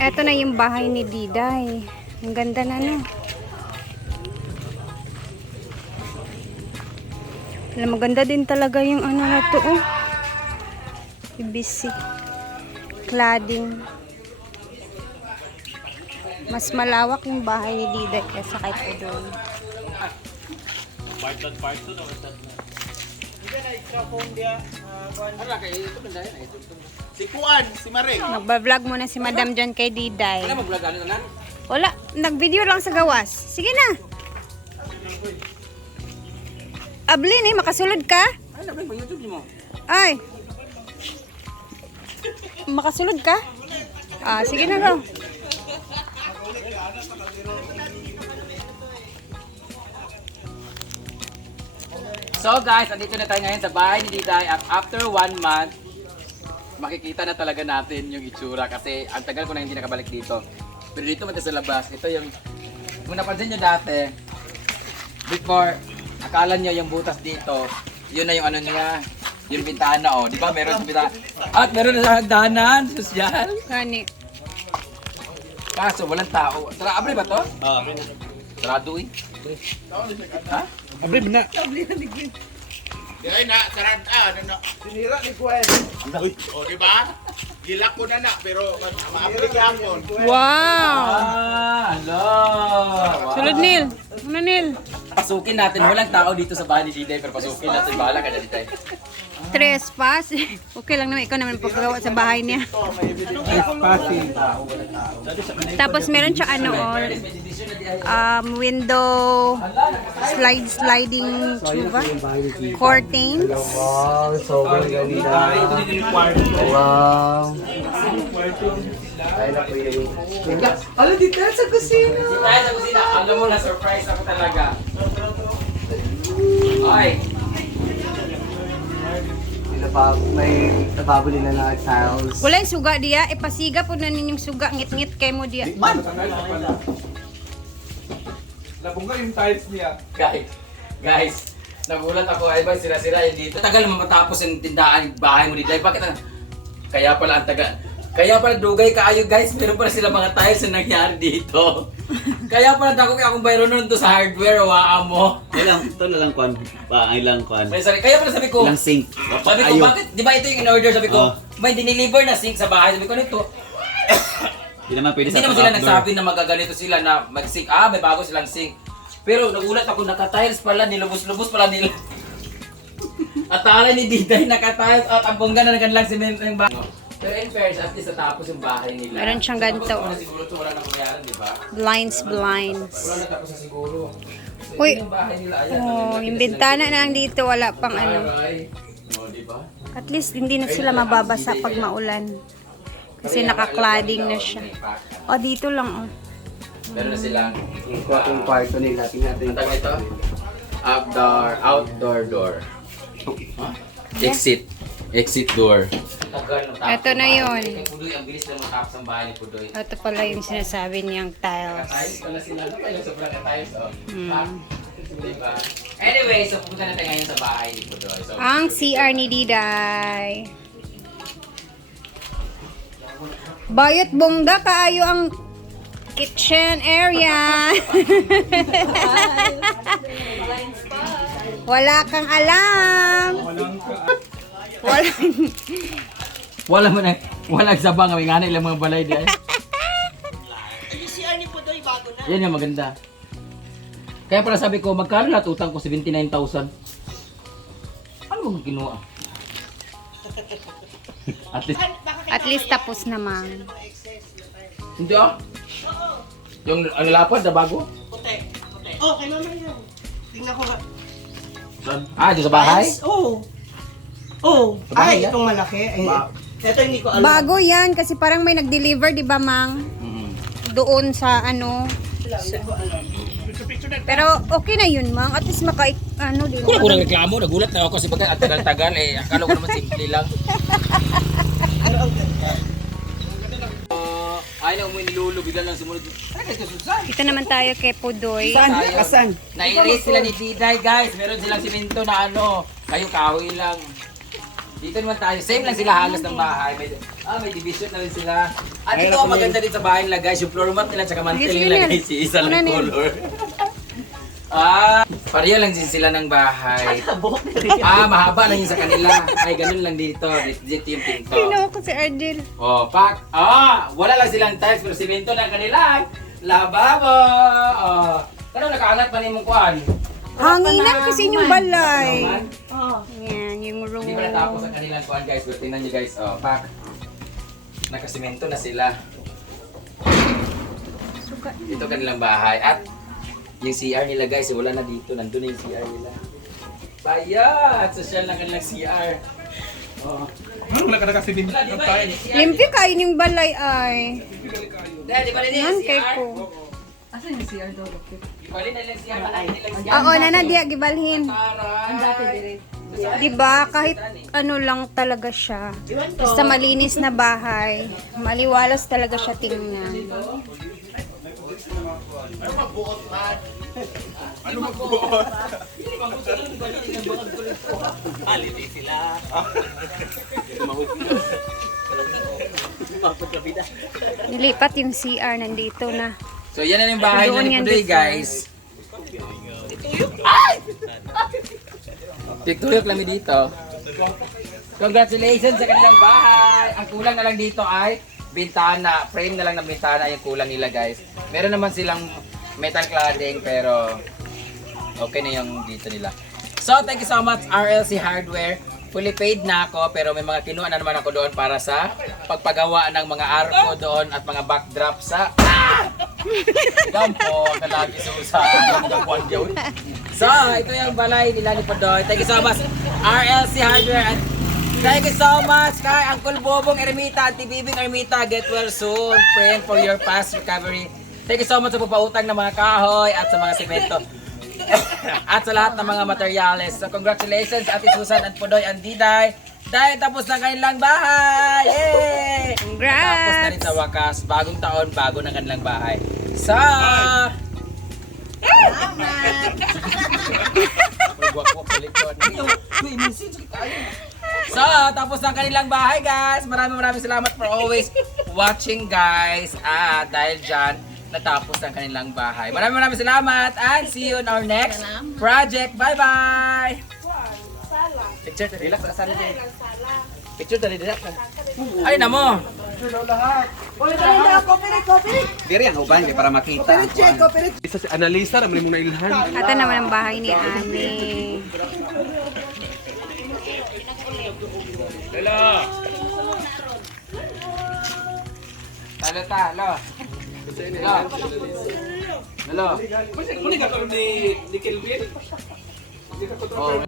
Eto na yung bahay ni Diday. Ang ganda na, no? Alam, maganda din talaga yung ano na to, oh. PVC. Cladding. Mas malawak yung bahay ni Diday kaysa kay Pudoy. Si Kuan, si Maring. Magba-vlog muna si Madam dyan kay Diday. Ano mag-vlog ano nan? Wala, nag-video lang sa gawas. Sige na. Ablin eh, makasulod ka? Ay, nabring mo YouTube mo. Ay. Makasulod ka? Ah, sige na go. So guys, andito na tayo ngayon sa bahay ni Diday at after 1 month, makikita na talaga natin yung itsura kasi ang tagal ko na hindi nakabalik dito. Pero dito man tayo sa labas, ito yung, kung napansin nyo dati, before, akala nyo yung butas dito, yun na yung ano niya, yung bintana oh, di ba meron sa bintana. At meron na sa hagdanan, sosyal. Gani. Kaso walang tao. Tara, abre ba to? Sarado eh. Ha? Abre na. Ay na, sarad ano na. Sinira ni Gwen. O di ba? Gilak ko na pero ma-apply ko. Wow. Hello! Sulod Nil. Ano Nil? Pasukin natin. Walang tao dito sa bahay ni Diday, pero pasukin natin. Bahala ka na, Diday. Trespass. Okay lang naman. Ikaw naman pagkagawa sa bahay niya. Passing. Tapos meron siya ano, window sliding ba? Curtains. Wow, sobrang ganda. Wow. Ay na po yung... Ano dito sa kusina? Tayo sa kusina. Alam mo na, surprise ako talaga. Ay! May nababuli na ng tiles. Wala yung suga diya. Ipasiga po na ninyong suga. Ngit-ngit kay mo diya. Labunga yung tiles niya. Guys, nagulat ako. Ay ba, sira-sira yun dito. Tagal naman matapos yung tindahan, bahay mo dito. Bakit na? Kaya pala ang tagal. Kaya pala dugay kaayo guys, meron pala sila mga tiles na nangyari dito. Kaya pala dako kaya akong bayro nun to sa hardware, waa mo. Ito na lang kwan. Ilang kwan. Kaya pala sabi ko, Ilang sink. sabi ko, bakit? Di ba ito yung in-order? Sabi ko, Oh. may diniliver na sink sa bahay. Sabi ko, nito. Hindi naman pwede Hindi sa naman sila outdoor. nagsabi na magaganito sila na mag-sink. May bago silang sink. Pero nagulat ako, naka-tiles pala, nilubos-lubos pala nila. At alay ni Diday, naka-tiles at ang bongga na nagkanlang cement ng bahay. Pero in fairness, at least natapos yung bahay nila. Meron siyang ganito. Tapos na siguro ito, wala na kungyaran, di ba? Blinds. Wala na tapos na siguro. So, Uy. yun yung bahay nila. Ayan, Yung bintana na lang dito. Wala pang ano. Di ba? At least hindi na sila mababasa pag maulan. Kasi naka-cladding na siya. O, dito lang. Meron na silang Yung kwarto nila. Tingnan natin. ang tawag ito? Outdoor door. Exit door. Ito na yun. Pudoy, ang bilis na matapos ang bahay ni Pudoy. Ito pala yung sinasabi niyang tiles. Tiles pala sila. Ano kayo sobrang tiles? Diba? Anyway, so pupunta na tayo ngayon sa bahay ni Pudoy. So, Ang CR ni Diday. Bayot bongga kaayo ang kitchen area. Wala kang alam. walang sabang kami nga ilang mga balay di ay. Yan yung maganda. Kaya pala sabi ko, magkano lahat utang ko? 79,000. Ano mong kinuha? At least tapos naman. Hindi Yung ano lapad na bago? Oh, kay mama yan. Tingnan ko nga. Doon sa bahay? Oo. Oh. Sa bahay Ay, yan? itong malaki. Ay, ito hindi ko alam. Bago yan kasi parang may nag-deliver, di ba, Mang? Doon sa ano. Pero okay na yun, Mang. At least di ba? Kurang reklamo, nagulat na ako kasi bakit at tagal-tagal akala ko naman simple lang. Ay na umuwi nilulo, bigla lang sumunod. Ay, kasusan. Dito naman tayo kay Pudoy. Kasan? Nairis sila ni Diday guys, meron silang simento na kayo kahoy lang. Dito naman tayo. Same lang sila halos ng bahay. May division na rin sila. At ito ang maganda din sa bahay nila guys. Yung floor mat nila tsaka mantel Sige, nila Nel. guys. Isa Una, lang Nel. color. Pareho lang din sila ng bahay. Mahaba lang yung sa kanila. Ay, ganun lang dito. Dito yung pinto. Sino ko si Argel? Oh, wala lang silang tiles pero simento na kanila. Lababo. Oh. Kano nakaangat pa nimong kuan? Hanginan kasi yung balay. Naman. Yan, yung room. Hindi pa natapos ang kanilang kuan guys. Pero tingnan nyo guys. Oh, nakasimento na sila. Ito kanilang bahay. At yung CR nila guys, wala na dito. Nandun na yung CR nila. Bayat! Social na kanilang CR. Oh. Wala ka nakasimento. Wala, di ba yun yung CR? Limpyo kayo yung balay ay. Di ba rin Yan yung kay CR? ko. Di ba rin nilang CR? Oo, na diya gibalhin. Diba, kahit ano lang talaga siya. Basta malinis na bahay. Maliwalas talaga siya tingnan. Ano magbuot? Nilipat yung CR, nandito na. So yan na yung bahay Doon na yan, ni Pudoy design. guys. Tikturok lang dito. Congratulations sa kanilang bahay. Ang kulang na lang dito ay bintana. Frame na lang ng bintana yung kulang nila guys. Meron naman silang metal cladding pero okay na yung dito nila. So thank you so much RLC Hardware. Fully paid na ako pero may mga kinuha na naman ako doon para sa pagpagawa ng mga arko doon at mga backdrop sa Gampo, kalagi sa Gampuan yun. So, ito yung balay nila ni Pudoy. Thank you so much RLC Hardware and thank you so much kay Uncle Bobong Ermita, Auntie Bibing Ermita. Get well soon. Praying for your fast recovery. Thank you so much sa pagpautang ng mga kahoy at sa mga simento. At sa lahat ng mga materyales. So congratulations Ate Susan at Pudoy and Diday. Dahil tapos na kanilang bahay! Yay! Congrats! Tapos na rin sa wakas. Bagong taon, bago na kanilang bahay. So... So, tapos na ang kanilang bahay guys. Maraming salamat for always watching guys. At dahil dyan, natapos ang kanilang bahay. Maraming salamat and see you in our next project. Bye-bye! Picture tadi relax sa sala din. Picture tadi relax. Ay namo. Diri ang uban kay para makita. Isa si analisa naman mo na ilhan. Ito naman ang bahay ni Ani. Hello. Halo ta, halo. Hello. Hello. Muni ka ni Kelvin. Oh.